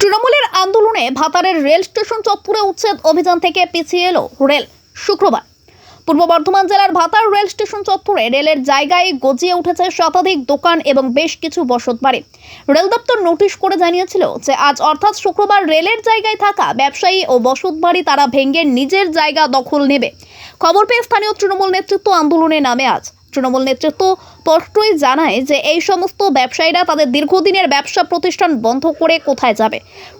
তৃণমূলের আন্দোলনে ভাতারের rail station চত্বরে উচ্ছেদ অভিযান থেকে পিছিয়ে এলো রেল শুক্রবার। পূর্ব বর্ধমান জেলার ভাতার রেল স্টেশন চত্বরে রেলের জায়গায় গজিয়ে উঠেছে শতাধিক দোকান এবং বেশ কিছু বসতবাড়ি রেল দপ্তর নোটিশ করে জানিয়েছিল যে আজ অর্থাৎ শুক্রবার রেলের জায়গায় থাকা ব্যবসায়ী ও বসতবাড়ি তারা ভেঙে নিজের জায়গা দখল নেবে। খবর পেয়ে স্থানীয় তৃণমূল নেতৃত্ব আন্দোলনে নামে আজ। তৃণমূল নেতৃত্ব স্পষ্টই জানায় যে এই সমস্ত ব্যবসায়ীরা তাদের দীর্ঘদিনের ব্যবসা প্রতিষ্ঠান বন্ধ করে কোথায় যাবে।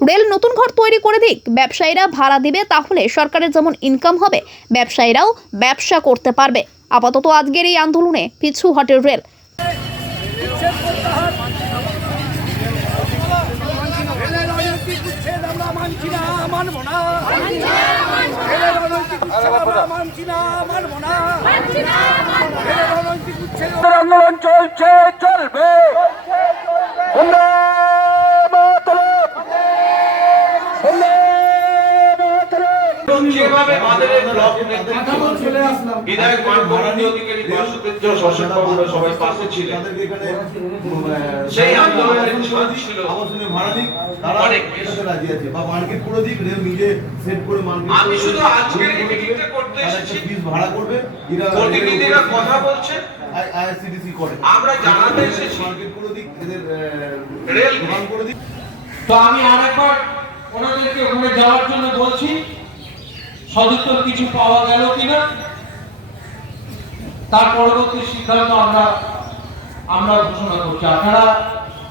রেল নতুন ঘর তৈরি করে দিক, ব্যবসায়ীরা ভাড়া দিবে, তাহলে সরকারের যেমন ইনকাম হবে, ব্যবসায়ীরাও ব্যবসা করতে পারবে। আপাতত আজকের এই আন্দোলনে পিছু হটে রেল। মানছি না মানব আন্দোলন চলছে যেভাবে ব্লক বিধায়ক অধিকারী সবাই পাশে ছিলেন। সেই আন্দোলনের ছিল। আমি শুধু আজকের এই মিটিংটা করতে এসেছি। ভাড়া করবে। প্রতিনিধিরা কথা বলছে। আইআরসিটিসি করে। আমরা জানাতে এসেছি। মার্কেট করে দিক এদের রেল করে দিক। তো আমি আরেকবার ওনাদেরকে ওখানে যাওয়ার জন্য বলছি সদুত্তর কিছু পাওয়া গেল কিনা? তার পরবর্তী সিদ্ধান্ত আমরা আমরা ঘোষণা করছি। আপনারা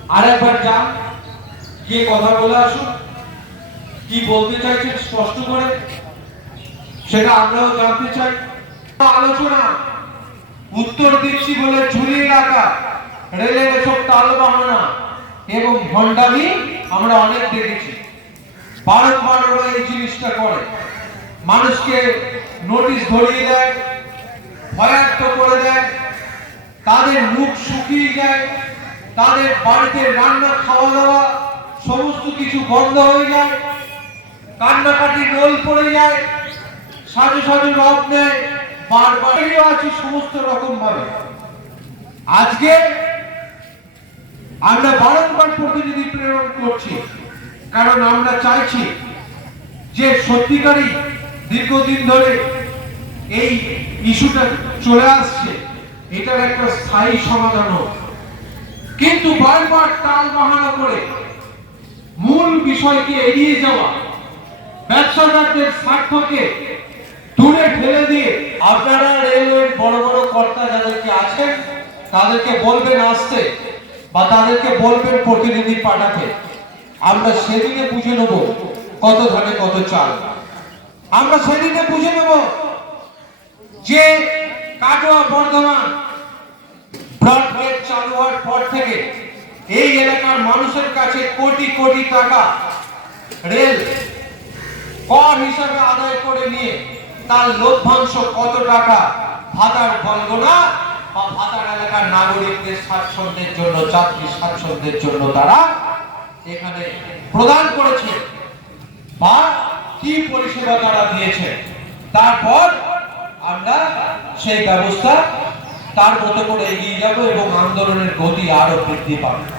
আরেকবার যান, গিয়ে কথা বলে আসুন। কি বলতে চাইছেন স্পষ্ট করে? সেটা আমরাও জানতে চাই। আলোচনা, উত্তর দিচ্ছি বলে ঝুলিয়ে রাখা। রেলের এসব তাল বাহানা এবং ভণ্ডামি আমরা অনেক দেখেছি। বারংবার ওরা এই জিনিসটা করে। মানুষকে নোটিশ ধরিয়ে দেয় ভয়াক্ত করে দেয়, তাদের মুখ শুকিয়ে যায়, তাদের বাড়িতে রান্না খাওয়া দাওয়া সমস্ত কিছু বন্ধ হয়ে যায়, কান্নাকাটি রোল পড়ে যায় সাজু সাজু রব নেয়, বারবার আছে সমস্ত রকম ভাবে আজকে আমরা বারংবার প্রতিনিধি প্রেরণ করছি, কারণ আমরা চাইছি যে সত্যিকারই দীর্ঘদিন ধরে এই ইস্যুটা চলে আসছে, এটার একটা স্থায়ী সমাধান হোক কিন্তু বারবার টাল বাহানা করে মূল বিষয়কে এড়িয়ে যাওয়া, ব্যবসাদারদের স্বার্থকে দূরে ফেলে দিয়ে আপনারা রেলওয়ের বড় বড় কর্তা যাদেরকে আছেন, তাদেরকে বলবেন আসতে বা তাদেরকে বলবেন প্রতিনিধি পাঠাতে। আমরা সেদিনে বুঝে নেব কত ধানে কত চাল। আমরা সেদিনে বুঝে নেব যে কাটোয়া, বর্ধমান ব্রডগেজ চালু হওয়ার পর থেকে এই এলাকার মানুষের কাছে কোটি কোটি টাকা রেল কর হিসাবে আদায় করে নিয়ে তার লভ্যাংশ কত টাকা ভাতার বলগোনা বা ভাতার এলাকার নাগরিকদের স্বাচ্ছন্দ্যের জন্য, যাত্রী স্বাচ্ছন্দ্যের জন্য তারা এখানে প্রদান করেছে বা কি পরিষেবা তারা দিয়েছে? তারপর আমরা সেই ব্যবস্থা তার মতো করে এগিয়ে যাব এবং আন্দোলনের গতি আরও বৃদ্ধি পাবে।